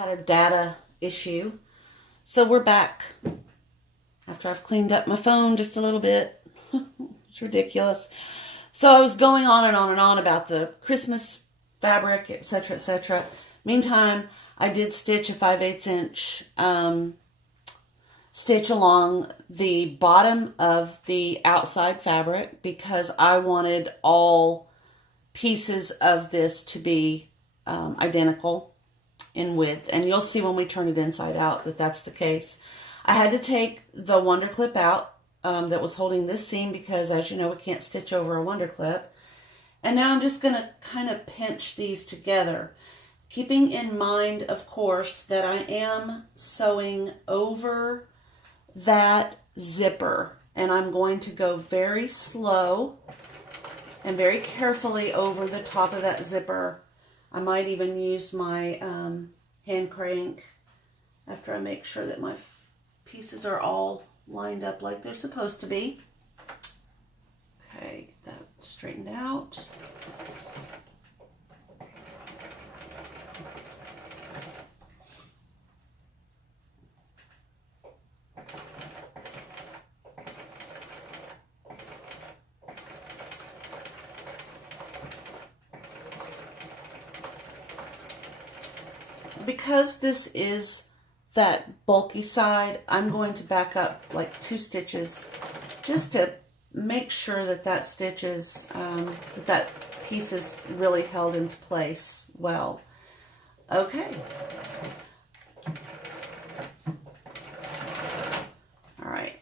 had a data issue. So we're back after I've cleaned up my phone just a little bit. It's ridiculous. So I was going on and on and on about the Christmas fabric, etc., etc. Meantime, I did stitch a 5/8 inch stitch along the bottom of the outside fabric because I wanted all pieces of this to be identical in width, and you'll see when we turn it inside out that that's the case. I had to take the Wonder Clip out that was holding this seam because, as you know, we can't stitch over a Wonder Clip. And now I'm just going to kind of pinch these together, keeping in mind, of course, that I am sewing over that zipper, and I'm going to go very slow and very carefully over the top of that zipper. I might even use my hand crank after I make sure that my pieces are all lined up like they're supposed to be. Okay, get that straightened out. Because this is that bulky side, I'm going to back up like 2 stitches just to make sure that that stitch is, that piece is really held into place well. Okay. All right.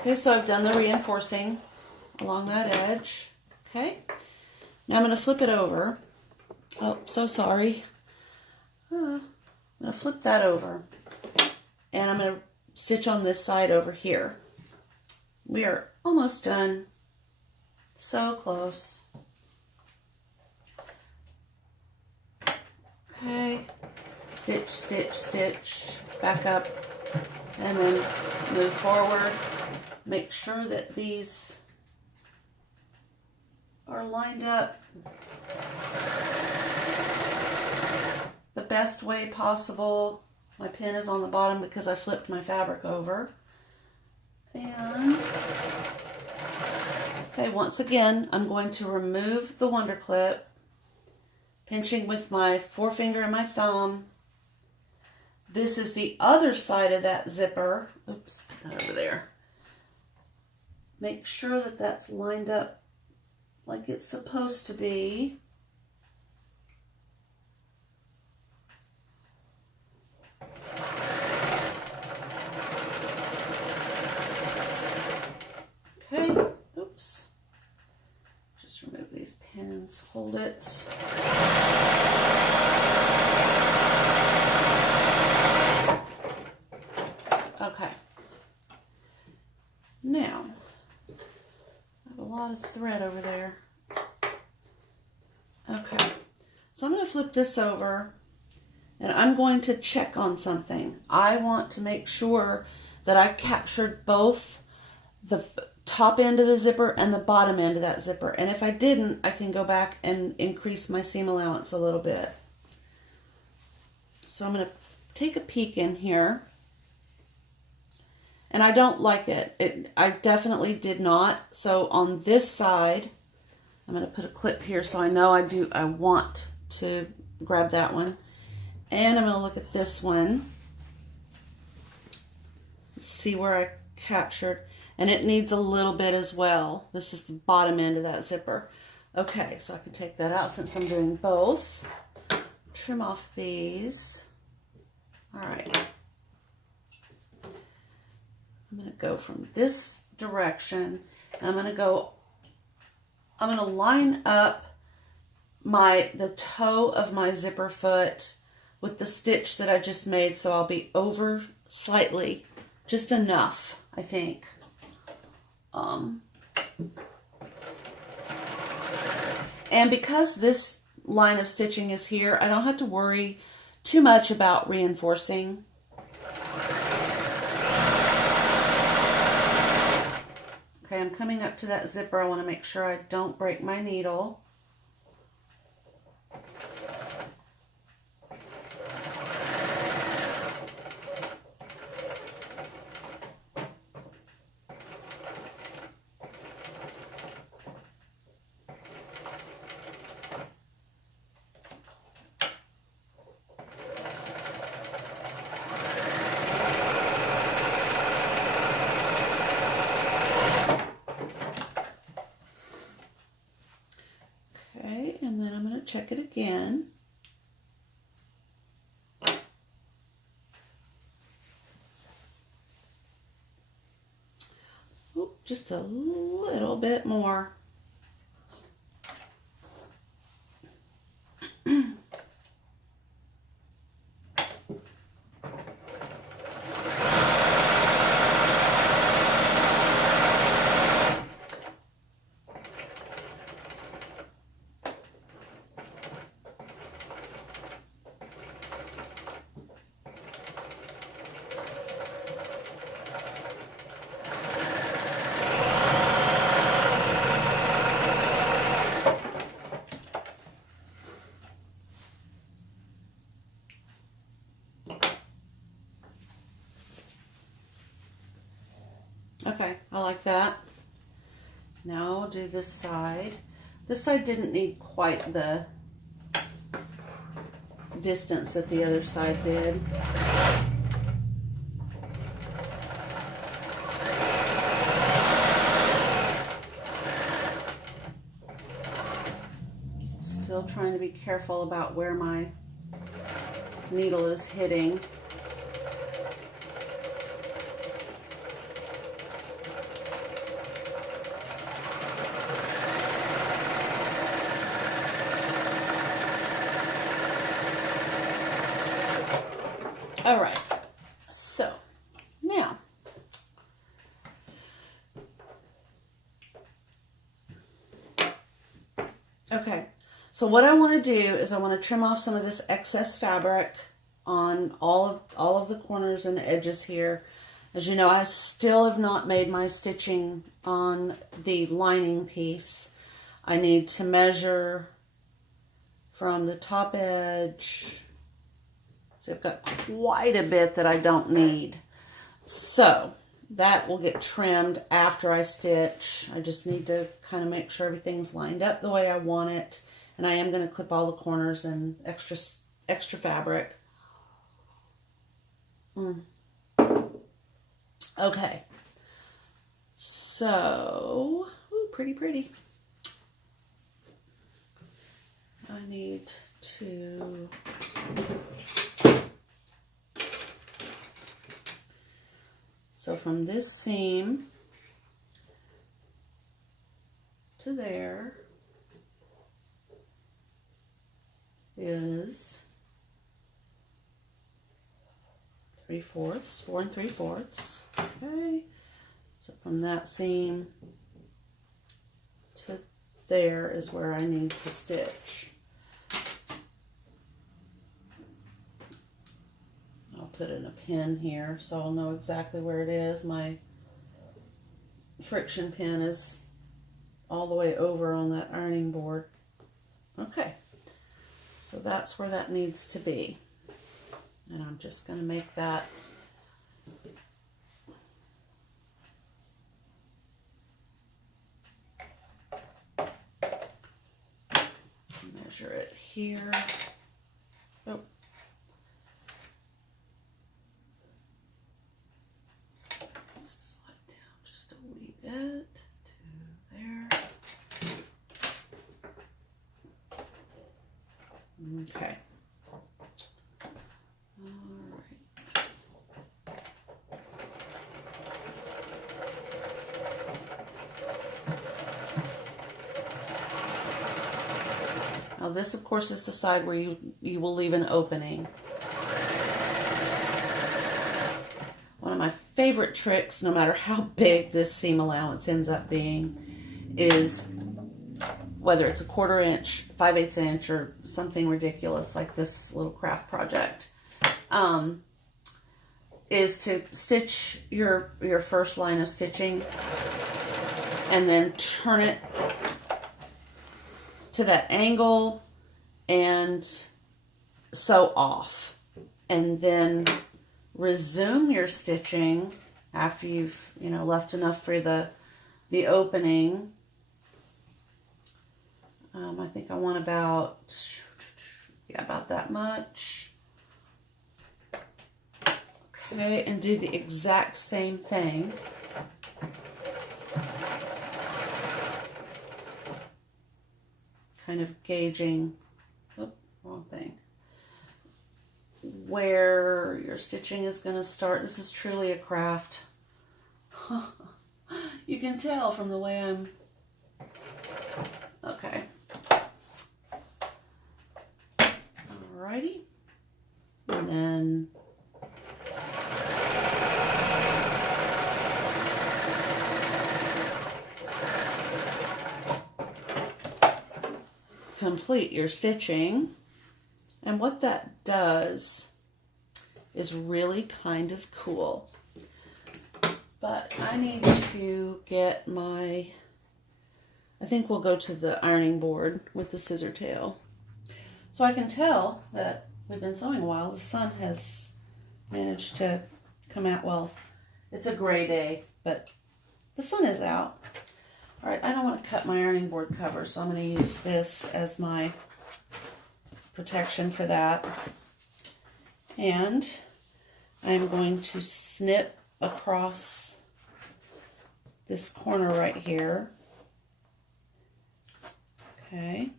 Okay, so I've done the reinforcing along that edge. Okay, now I'm going to flip it over. Oh, so sorry. I'm going to flip that over, and I'm going to stitch on this side over here. We are almost done. So close. Okay, stitch, stitch, stitch, back up, and then move forward. Make sure that these are lined up the best way possible. My pin is on the bottom because I flipped my fabric over. And, okay, once again, I'm going to remove the Wonder Clip, pinching with my forefinger and my thumb. This is the other side of that zipper. Oops, put that over there. Make sure that that's lined up like it's supposed to be. Okay, oops. Just remove these pins, hold it. Okay. Now, a lot of thread over there. Okay, so I'm going to flip this over, and I'm going to check on something. I want to make sure that I captured both the top end of the zipper and the bottom end of that zipper, and if I didn't, I can go back and increase my seam allowance a little bit. So I'm going to take a peek in here. And I don't like it. I definitely did not. So on this side, I'm going to put a clip here so I know I want to grab that one. And I'm going to look at this one. Let's see where I captured. And it needs a little bit as well. This is the bottom end of that zipper. Okay, so I can take that out since I'm doing both. Trim off these. All right. I'm going to go from this direction, and I'm going to line up the toe of my zipper foot with the stitch that I just made, so I'll be over slightly, just enough, I think. And because this line of stitching is here, I don't have to worry too much about reinforcing. Okay, I'm coming up to that zipper. I want to make sure I don't break my needle. And then I'm going to check it again. Oop, just a little bit more. Okay, I like that. Now I'll do this side. This side didn't need quite the distance that the other side did. Still trying to be careful about where my needle is hitting. All right, so now okay, so what I want to do is I want to trim off some of this excess fabric on all of the corners and edges here. As you know, I still have not made my stitching on the lining piece. I need to measure from the top edge. So I've got quite a bit that I don't need. So that will get trimmed after I stitch. I just need to kind of make sure everything's lined up the way I want it. And I am going to clip all the corners and extra fabric. Okay. So, ooh, pretty. I need to... So from this seam to there is 3/4, 4 3/4. Okay. So from that seam to there is where I need to stitch. Put in a pin here so I'll know exactly where it is. My friction pin is all the way over on that ironing board. Okay, so that's where that needs to be. And I'm just going to make that measure it here. Oh. It to there. Okay. All right. Now this, of course, is the side where you will leave an opening. One of my favorite tricks, no matter how big this seam allowance ends up being, is whether it's a 1/4 inch, 5/8 inch, or something ridiculous like this little craft project, is to stitch your first line of stitching and then turn it to that angle and sew off, and then resume your stitching after you've left enough for the opening. I think I want about that much. Okay, and do the exact same thing. Kind of gauging, wrong thing, where your stitching is going to start. This is truly a craft. You can tell from the way I'm... Okay. Alrighty. And then complete your stitching. And what that does is really kind of cool. But I need to get I think we'll go to the ironing board with the scissor tail. So I can tell that we've been sewing a while. The sun has managed to come out. Well, it's a gray day, but the sun is out. All right, I don't want to cut my ironing board cover, so I'm going to use this as my protection for that. And I'm going to snip across this corner right here. Okay.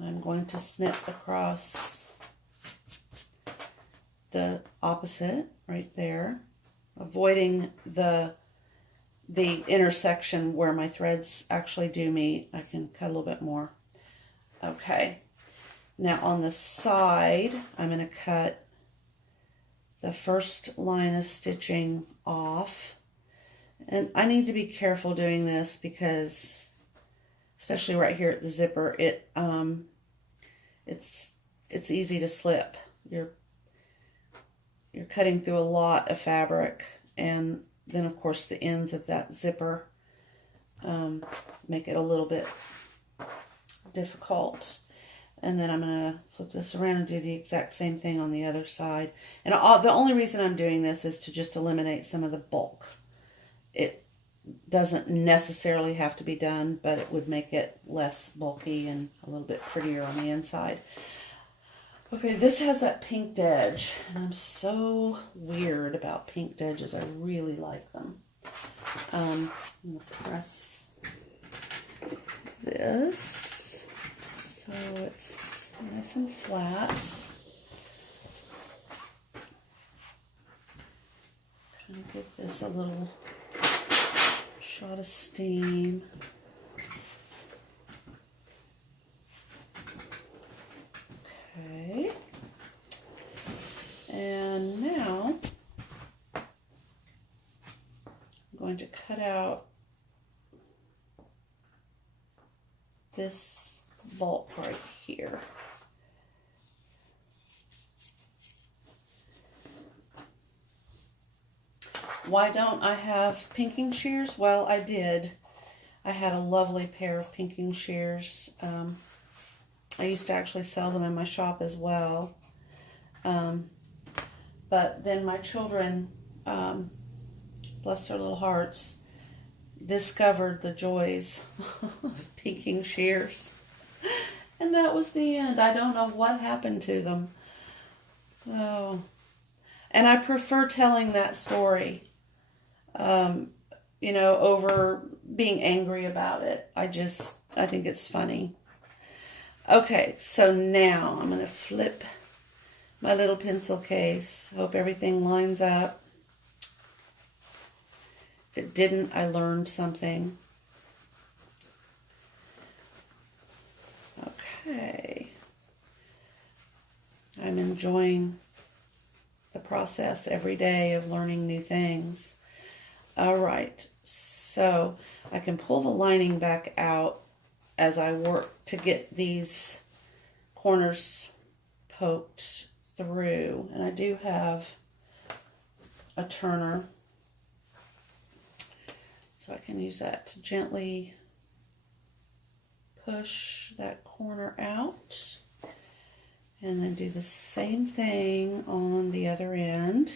I'm going to snip across the opposite right there, avoiding the intersection where my threads actually do meet. I can cut a little bit more. Okay. Now on the side, I'm going to cut the first line of stitching off. And I need to be careful doing this because, especially right here at the zipper, it's easy to slip. You're cutting through a lot of fabric, and then of course the ends of that zipper make it a little bit difficult. And then I'm going to flip this around and do the exact same thing on the other side. And the only reason I'm doing this is to just eliminate some of the bulk. It doesn't necessarily have to be done, but it would make it less bulky and a little bit prettier on the inside. Okay, this has that pinked edge, and I'm so weird about pinked edges. I really like them. I'm going to press this so it's nice and flat. Kind of give this a little shot of steam. Okay. And now I'm going to cut out this bulk right here. Why don't I have pinking shears? Well, I did. I had a lovely pair of pinking shears. I used to actually sell them in my shop as well. But then my children, bless their little hearts, discovered the joys of pinking shears. And that was the end. I don't know what happened to them. Oh. And I prefer telling that story, over being angry about it. I think it's funny. Okay, so now I'm going to flip my little pencil case. Hope everything lines up. If it didn't, I learned something. Okay. I'm enjoying the process every day of learning new things. All right, so I can pull the lining back out as I work to get these corners poked through. And I do have a turner, so I can use that to gently push that corner out, and then do the same thing on the other end.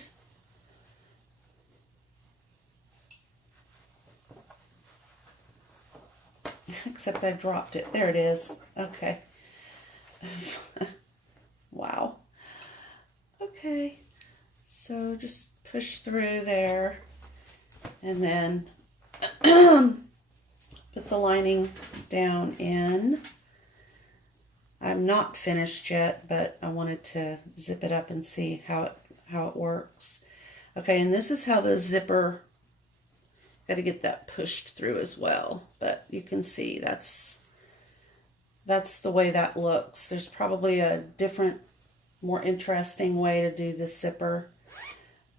Except I dropped it. There it is. Okay. Wow. Okay. So just push through there, and then put the lining down in. I'm not finished yet, but I wanted to zip it up and see how it works. Okay, and this is how the zipper, got to get that pushed through as well. But you can see that's the way that looks. There's probably a different, more interesting way to do the zipper.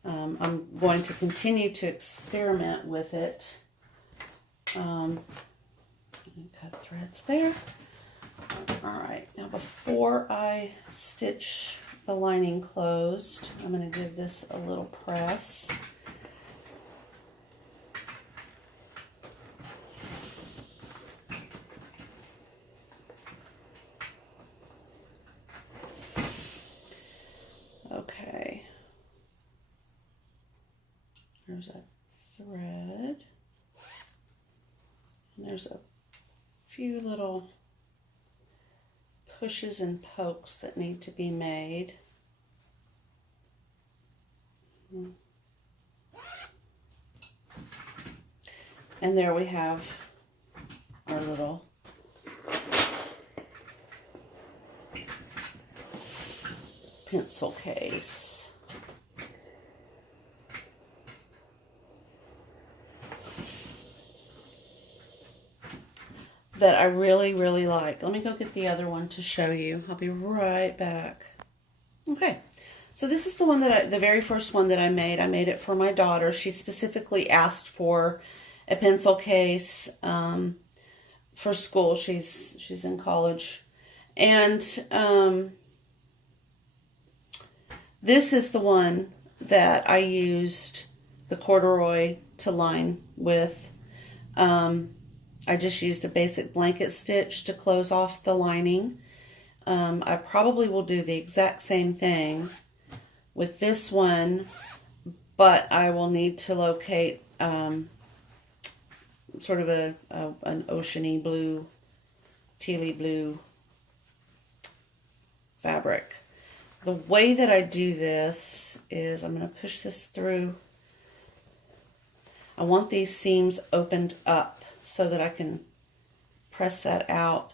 I'm going to continue to experiment with it. Cut threads there. All right, now before I stitch the lining closed, I'm going to give this a little press. Okay, there's a thread, and there's a few little pushes and pokes that need to be made. And there we have our little pencil case. That I really, really like. Let me go get the other one to show you. I'll be right back. Okay, so this is the one that the very first one that I made. I made it for my daughter. She specifically asked for a pencil case for school. She's in college, and this is the one that I used the corduroy to line with. I just used a basic blanket stitch to close off the lining. I probably will do the exact same thing with this one, but I will need to locate sort of an oceany blue, tealy blue fabric. The way that I do this is I'm going to push this through. I want these seams opened up so that I can press that out.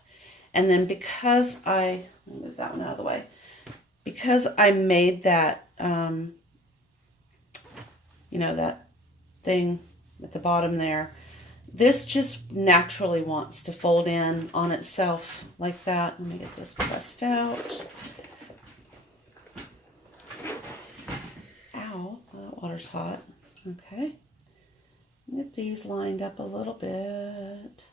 And then because let me move that one out of the way, because I made that, that thing at the bottom there, this just naturally wants to fold in on itself like that. Let me get this pressed out. Ow, that water's hot. Okay. Get these lined up a little bit.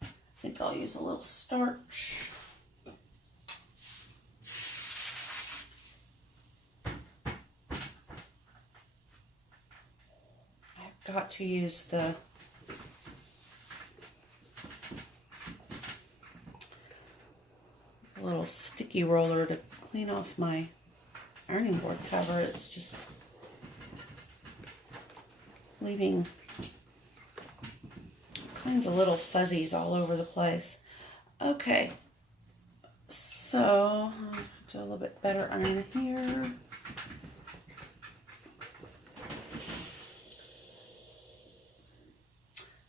I think I'll use a little starch. I've got to use the little sticky roller to clean off my ironing board cover. It's just leaving all kinds of little fuzzies all over the place. Okay, so I'll do a little bit better iron here.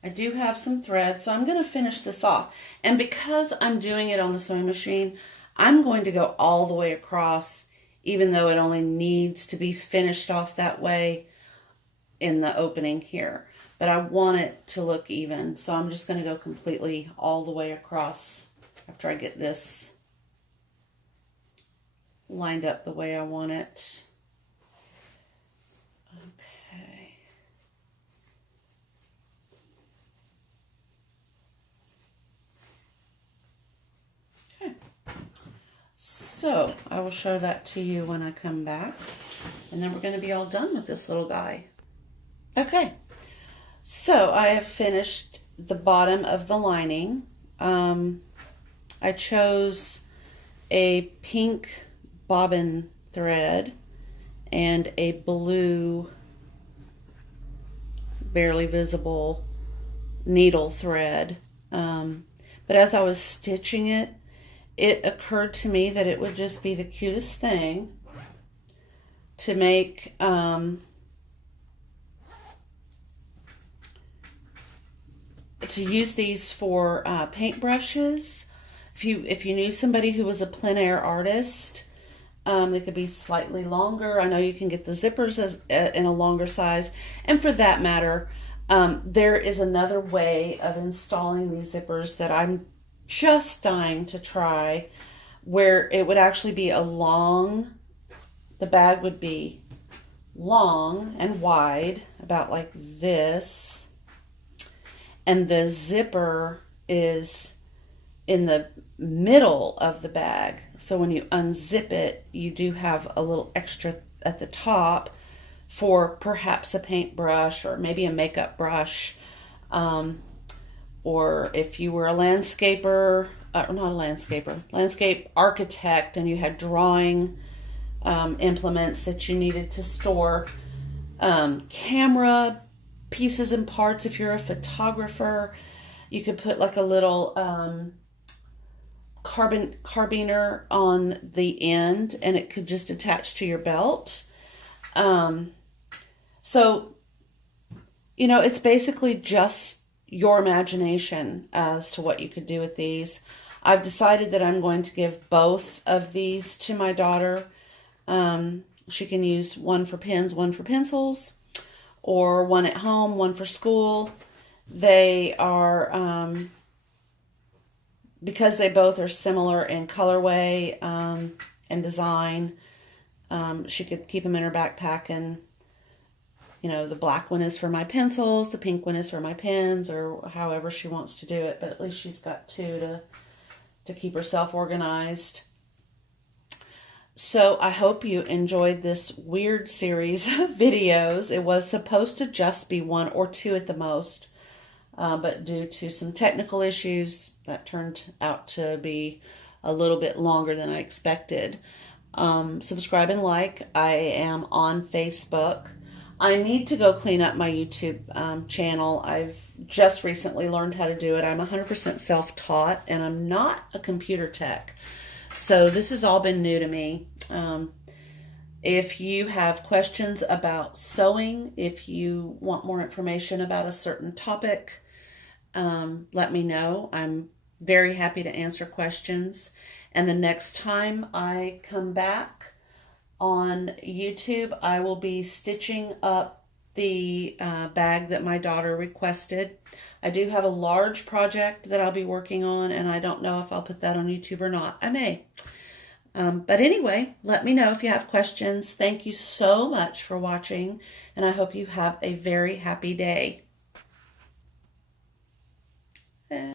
I do have some thread, so I'm going to finish this off. And because I'm doing it on the sewing machine, I'm going to go all the way across, even though it only needs to be finished off that way in the opening here. But I want it to look even, so I'm just going to go completely all the way across after I get this lined up the way I want it. Okay. So I will show that to you when I come back. And then we're going to be all done with this little guy. Okay, so I have finished the bottom of the lining. I chose a pink bobbin thread and a blue, barely visible needle thread. But as I was stitching it, it occurred to me that it would just be the cutest thing to make to use these for paintbrushes. If you knew somebody who was a plein air artist, they could be slightly longer. I know you can get the zippers in a longer size, and for that matter, there is another way of installing these zippers that I'm just dying to try, where it would actually be the bag would be long and wide, about like this, and the zipper is in the middle of the bag. So when you unzip it, you do have a little extra at the top for perhaps a paintbrush or maybe a makeup brush. Or if you were a landscape architect and you had drawing implements that you needed to store camera pieces and parts. If you're a photographer, you could put like a little carabiner on the end and it could just attach to your belt. So, you know, it's basically just your imagination as to what you could do with these. I've decided that I'm going to give both of these to my daughter. She can use one for pens, one for pencils, or one at home, one for school. They are, because they both are similar in colorway and design, she could keep them in her backpack, and you know, the black one is for my pencils, the pink one is for my pens, or however she wants to do it, but at least she's got two to keep herself organized. So I hope you enjoyed this weird series of videos. It was supposed to just be one or two at the most, but due to some technical issues, that turned out to be a little bit longer than I expected. Subscribe and like. I am on Facebook. I need to go clean up my YouTube channel. I've just recently learned how to do it. I'm 100% self-taught, and I'm not a computer tech. So this has all been new to me. If you have questions about sewing, if you want more information about a certain topic, let me know. I'm very happy to answer questions. And the next time I come back on YouTube, I will be stitching up the bag that my daughter requested. I do have a large project that I'll be working on, and I don't know if I'll put that on YouTube or not. I may. But anyway, let me know if you have questions. Thank you so much for watching, and I hope you have a very happy day.